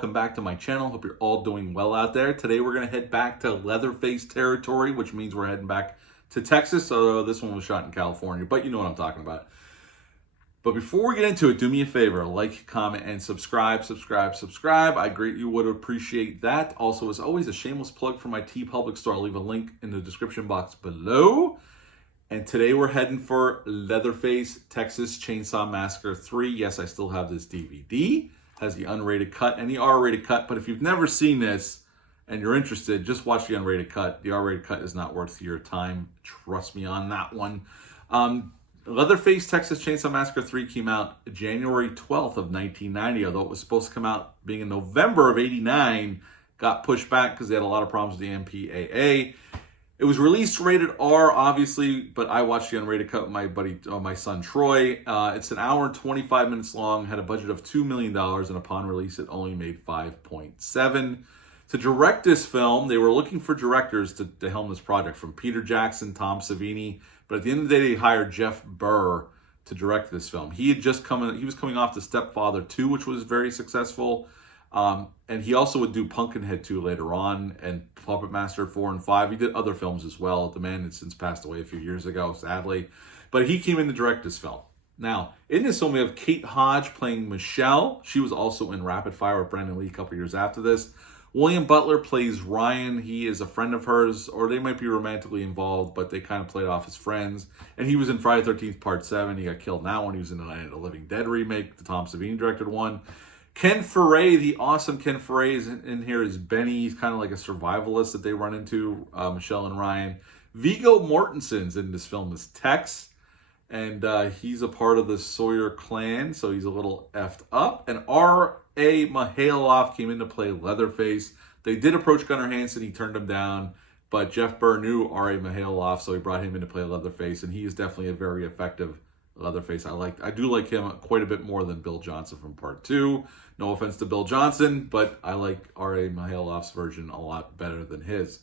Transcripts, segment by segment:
welcome back to my channel. Hope you're all doing well out there. Today we're going to head back to Leatherface territory, which means we're heading back to Texas, although this one was shot in California, but you know what I'm talking about. But before we get into it, do me a favor, like, comment, and subscribe. I greatly would appreciate that. Also, as always, a shameless plug for my TeePublic store. I'll leave a link in the description box below. And today we're heading for Leatherface Texas Chainsaw Massacre 3. Yes, I still have this DVD. Has the unrated cut and the R-rated cut. But if you've never seen this and you're interested, just watch the unrated cut. The R-rated cut is not worth your time. Trust me on that one. Leatherface Texas Chainsaw Massacre 3 came out January 12th of 1990, although it was supposed to come out being in November of 89. Got pushed back because they had a lot of problems with the MPAA. It was released rated R, obviously, but I watched the unrated cut with my son Troy. It's an hour and 25 minutes long, had a budget of $2 million, and upon release, it only made $5.7. To direct this film, they were looking for directors to helm this project, from Peter Jackson, Tom Savini, but at the end of the day, they hired Jeff Burr to direct this film. He was coming off The Stepfather 2, which was very successful. And he also would do Pumpkinhead 2 later on, and Puppet Master 4 and 5. He did other films as well. The man had since passed away a few years ago, sadly. But he came in to direct this film. Now, in this film, we have Kate Hodge playing Michelle. She was also in Rapid Fire with Brandon Lee a couple years after this. William Butler plays Ryan. He is a friend of hers, or they might be romantically involved, but they kind of played off as friends. And he was in Friday the 13th Part 7. He got killed in that one. He was in the Night of the Living Dead remake, the Tom Savini directed one. Ken Foray, the awesome Ken Foray, is in here as Benny. He's kind of like a survivalist that they run into, Michelle and Ryan. Viggo Mortensen's in this film as Tex, and he's a part of the Sawyer clan, so he's a little effed up. And R.A. Mihailoff came in to play Leatherface. They did approach Gunnar Hansen. He turned him down, but Jeff Burr knew R.A. Mihailoff, so he brought him in to play Leatherface, and he is definitely a very effective Leatherface. I do like him quite a bit more than Bill Johnson from Part 2. No offense to Bill Johnson, but I like R.A. Mihailoff's version a lot better than his.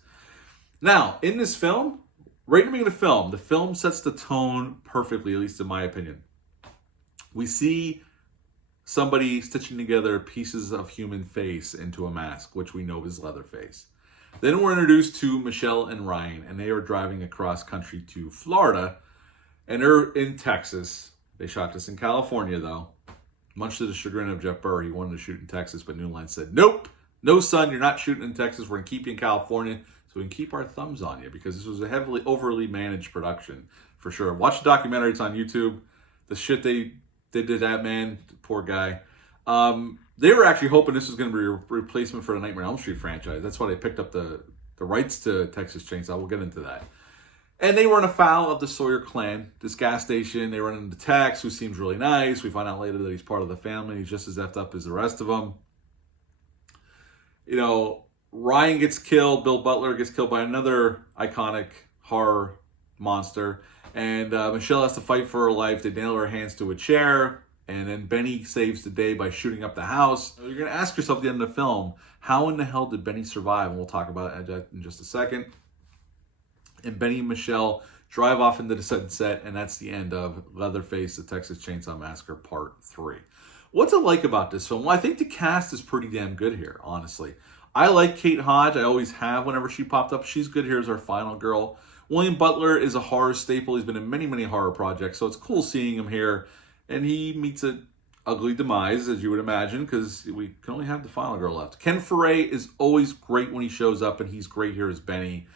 Now, in this film, right in the beginning of the film sets the tone perfectly, at least in my opinion. We see somebody stitching together pieces of human face into a mask, which we know is Leatherface. Then we're introduced to Michelle and Ryan, and they are driving across country to Florida. And they're in Texas. They shot this in California, though. Much to the chagrin of Jeff Burr, he wanted to shoot in Texas, but New Line said, nope, no, son, you're not shooting in Texas. We're going to keep you in California so we can keep our thumbs on you, because this was a overly managed production, for sure. Watch the documentary. It's on YouTube. The shit they did to that man, poor guy. They were actually hoping this was going to be a replacement for the Nightmare on Elm Street franchise. That's why they picked up the rights to Texas Chainsaw. We'll get into that. And they run afoul of the Sawyer clan, this gas station. They run into Tex, who seems really nice. We find out later that he's part of the family. He's just as effed up as the rest of them. You know, Ryan gets killed. Bill Butler gets killed by another iconic horror monster. And Michelle has to fight for her life. They nail her hands to a chair. And then Benny saves the day by shooting up the house. You're going to ask yourself at the end of the film, how in the hell did Benny survive? And we'll talk about that in just a second. And Benny and Michelle drive off into the sunset, and that's the end of Leatherface, the Texas Chainsaw Massacre Part 3. What's it like about this film? Well, I think the cast is pretty damn good here, honestly. I like Kate Hodge. I always have whenever she popped up. She's good here as our final girl. William Butler is a horror staple. He's been in many, many horror projects, so it's cool seeing him here. And he meets an ugly demise, as you would imagine, because we can only have the final girl left. Ken Foray is always great when he shows up, and he's great here as Benny.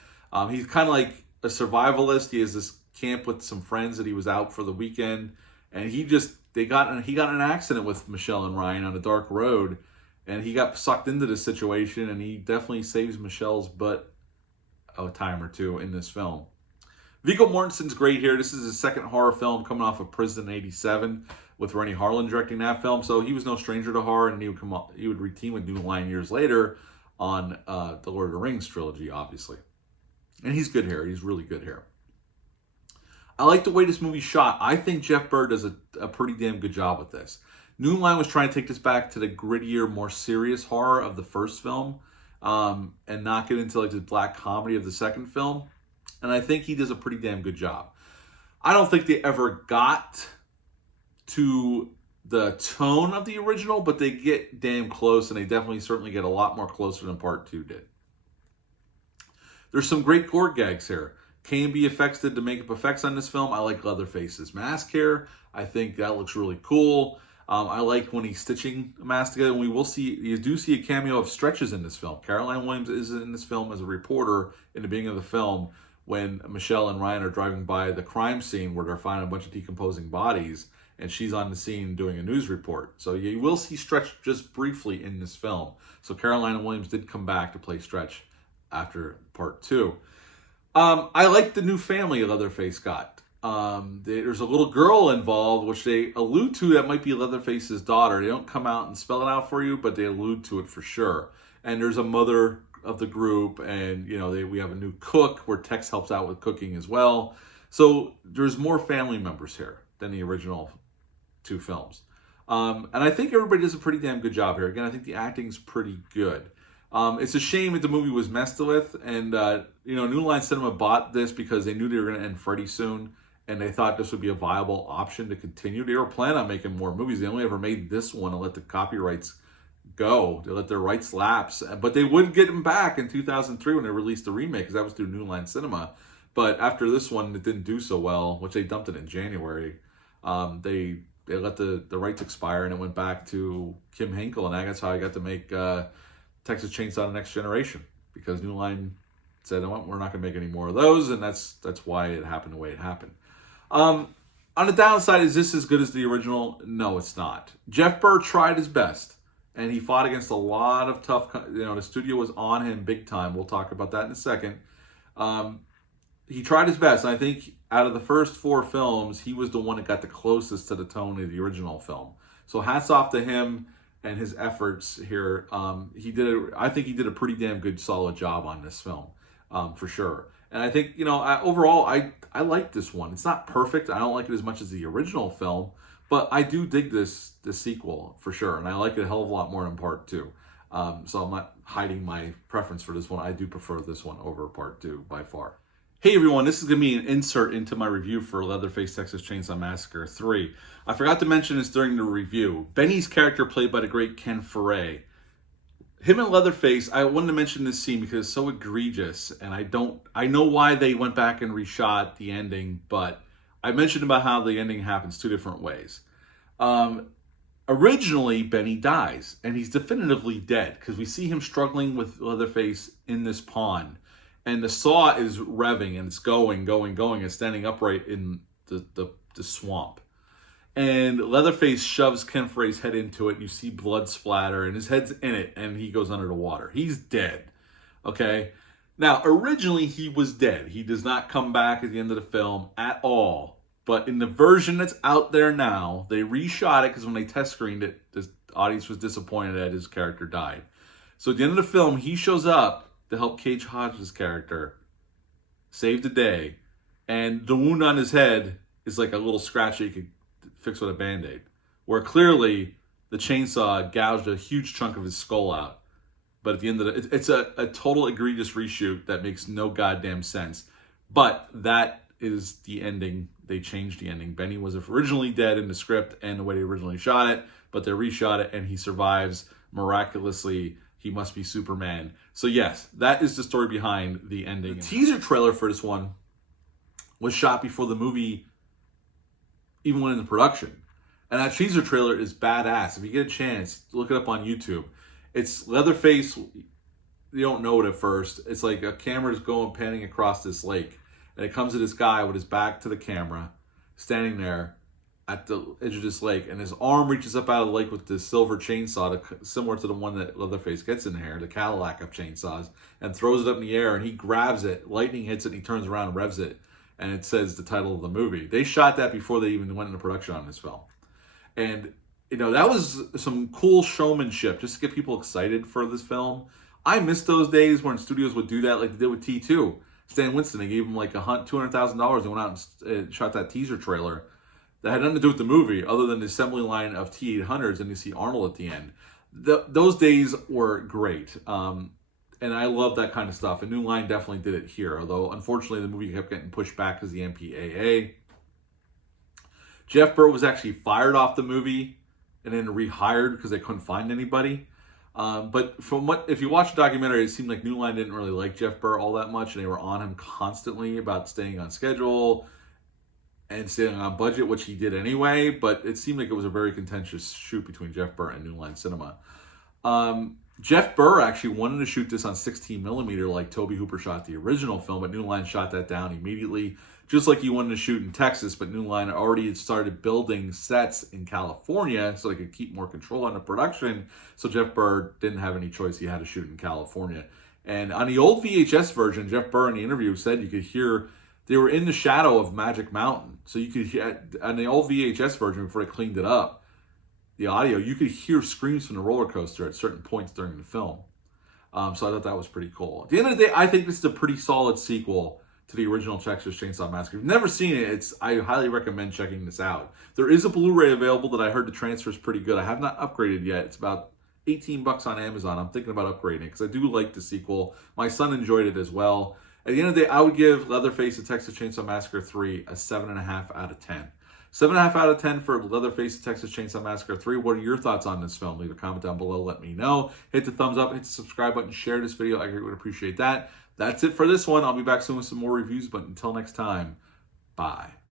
He's kind of like a survivalist. He has this camp with some friends that he was out for the weekend, and he got in an accident with Michelle and Ryan on a dark road, and he got sucked into this situation, and he definitely saves Michelle's butt a time or two in this film. Viggo Mortensen's great here. This is his second horror film coming off of Prison in '87 with Rennie Harlan directing that film, so he was no stranger to horror, and he would reteam with New Line years later on the Lord of the Rings trilogy, obviously. And he's good here. He's really good here. I like the way this movie's shot. I think Jeff Burr does a pretty damn good job with this. New Line was trying to take this back to the grittier, more serious horror of the first film, and not get into like the black comedy of the second film. And I think he does a pretty damn good job. I don't think they ever got to the tone of the original, but they get damn close, and they definitely certainly get a lot more closer than Part 2 did. There's some great gore gags here. K&B Effects did the makeup effects on this film. I like Leatherface's mask here. I think that looks really cool. I like when he's stitching a mask together. And you do see a cameo of Stretches in this film. Caroline Williams is in this film as a reporter in the beginning of the film when Michelle and Ryan are driving by the crime scene where they're finding a bunch of decomposing bodies, and she's on the scene doing a news report. So you will see Stretch just briefly in this film. So Caroline Williams did come back to play Stretch after Part 2. I like the new family Leatherface got. There's a little girl involved, which they allude to that might be Leatherface's daughter. They don't come out and spell it out for you, but they allude to it for sure. And there's a mother of the group, and we have a new cook where Tex helps out with cooking as well. So there's more family members here than the original 2 films. And I think everybody does a pretty damn good job here. Again, I think the acting's pretty good. It's a shame that the movie was messed with, and New Line Cinema bought this because they knew they were going to end Freddy soon, and they thought this would be a viable option to continue. They were planning on making more movies. They only ever made this one and let the copyrights go. They let their rights lapse, but they would get them back in 2003 when they released the remake, because that was through New Line Cinema. But after this one, it didn't do so well, which they dumped it in January. They let the rights expire, and it went back to Kim Henkel, and that's how I got to make Texas Chainsaw The Next Generation, because New Line said, we're not going to make any more of those, and that's why it happened the way it happened. On the downside, is this as good as the original? No, it's not. Jeff Burr tried his best, and he fought against a lot of tough, the studio was on him big time. We'll talk about that in a second. He tried his best, and I think out of the first 4 films, he was the one that got the closest to the tone of the original film. So hats off to him and his efforts here. I think he did a pretty damn good, solid job on this film, for sure. And I think, overall, I like this one. It's not perfect. I don't like it as much as the original film, but I do dig this sequel, for sure. And I like it a hell of a lot more than Part 2. So I'm not hiding my preference for this one. I do prefer this one over Part 2 by far. Hey everyone, this is going to be an insert into my review for Leatherface Texas Chainsaw Massacre 3. I forgot to mention this during the review. Benny's character, played by the great Ken Foray. Him and Leatherface, I wanted to mention this scene because it's so egregious, and I know why they went back and reshot the ending, but I mentioned about how the ending happens 2 different ways. Originally, Benny dies, and he's definitively dead, because we see him struggling with Leatherface in this pond. And the saw is revving, and it's going, and standing upright in the swamp. And Leatherface shoves Ken Foray's head into it, and you see blood splatter, and his head's in it, and he goes under the water. He's dead, okay? Now, originally, he was dead. He does not come back at the end of the film at all. But in the version that's out there now, they reshot it, because when they test screened it, the audience was disappointed that his character died. So at the end of the film, he shows up to help Cage Hodge's character save the day, and the wound on his head is like a little scratch that you could fix with a Band-Aid, where clearly the chainsaw gouged a huge chunk of his skull out. But at the end of it's a total egregious reshoot that makes no goddamn sense. But that is the ending. They changed the ending. Benny was originally dead in the script and the way they originally shot it, but they reshot it, and he survives miraculously. He must be Superman. So yes, that is the story behind the ending. The teaser trailer for this one was shot before the movie even went into production. And that teaser trailer is badass. If you get a chance, look it up on YouTube. It's Leatherface. You don't know it at first. It's like a camera is going panning across this lake. And it comes to this guy with his back to the camera, standing there at the edge of this lake, and his arm reaches up out of the lake with this silver chainsaw, similar to the one that Leatherface gets in here, the Cadillac of chainsaws, and throws it up in the air, and he grabs it, lightning hits it, and he turns around and revs it, and it says the title of the movie. They shot that before they even went into production on this film. And, that was some cool showmanship, just to get people excited for this film. I miss those days when studios would do that like they did with T2. Stan Winston, they gave him like $200,000. They went out and shot that teaser trailer that had nothing to do with the movie, other than the assembly line of T-800s, and you see Arnold at the end. Those days were great, and I love that kind of stuff. And New Line definitely did it here, although unfortunately the movie kept getting pushed back because of the MPAA. Jeff Burr was actually fired off the movie and then rehired because they couldn't find anybody. But from what, if you watch the documentary, it seemed like New Line didn't really like Jeff Burr all that much, and they were on him constantly about staying on schedule and staying on budget, which he did anyway. But it seemed like it was a very contentious shoot between Jeff Burr and New Line Cinema. Jeff Burr actually wanted to shoot this on 16 millimeter like Tobe Hooper shot the original film, but New Line shot that down immediately, just like he wanted to shoot in Texas, but New Line already had started building sets in California so they could keep more control on the production. So Jeff Burr didn't have any choice. He had to shoot in California. And on the old VHS version, Jeff Burr in the interview said you could hear they were in the shadow of Magic Mountain. So you could hear, on the old VHS version, before they cleaned it up, the audio, you could hear screams from the roller coaster at certain points during the film. So I thought that was pretty cool. At the end of the day, I think this is a pretty solid sequel to the original Texas Chainsaw Massacre. If you've never seen it, I highly recommend checking this out. There is a Blu-ray available that I heard the transfer is pretty good. I have not upgraded yet. It's about $18 on Amazon. I'm thinking about upgrading it because I do like the sequel. My son enjoyed it as well. At the end of the day, I would give Leatherface the Texas Chainsaw Massacre 3 a 7.5 out of 10. 7.5 out of 10 for Leatherface Texas Chainsaw Massacre 3. What are your thoughts on this film? Leave a comment down below. Let me know. Hit the thumbs up. Hit the subscribe button. Share this video. I greatly would appreciate that. That's it for this one. I'll be back soon with some more reviews. But until next time, bye.